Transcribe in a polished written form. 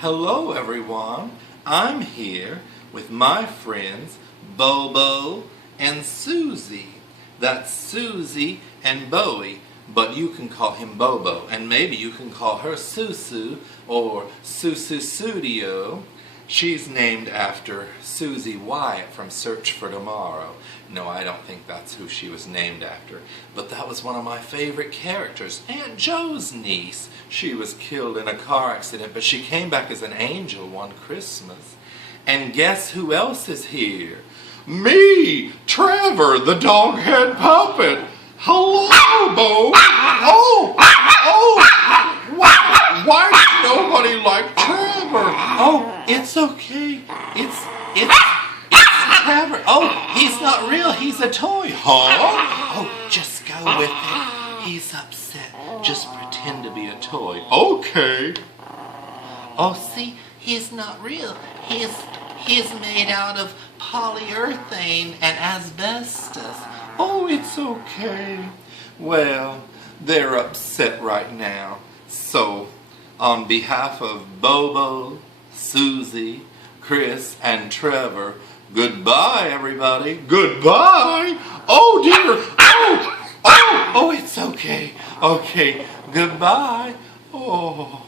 Hello everyone, I'm here with my friends Bobo and Suzi. That's Suzi and Bowie, but you can call him Bobo, and maybe you can call her Susu or Susu Studio. She's named after Susie Wyatt from Search for Tomorrow. No, I don't think that's who she was named after, but that was one of my favorite characters. Aunt Joe's niece. She was killed in a car accident, but she came back as an angel one Christmas. And guess who else is here? Me, Trevor, the dog-head puppet. Hello, Bo. Why does nobody like Trevor? Oh, it's okay. It's Trevor. Oh, he's not real. He's a toy. Huh? Oh, just go with it. He's upset. Just pretend to be a toy. Okay. Oh, see, he's not real. He's made out of polyurethane and asbestos. Oh, it's okay. Well, they're upset right now. So, on behalf of Bobo, Susie, Chris, and Trevor, goodbye, everybody. Goodbye. Oh, dear. Oh, it's okay. Okay, goodbye. Oh.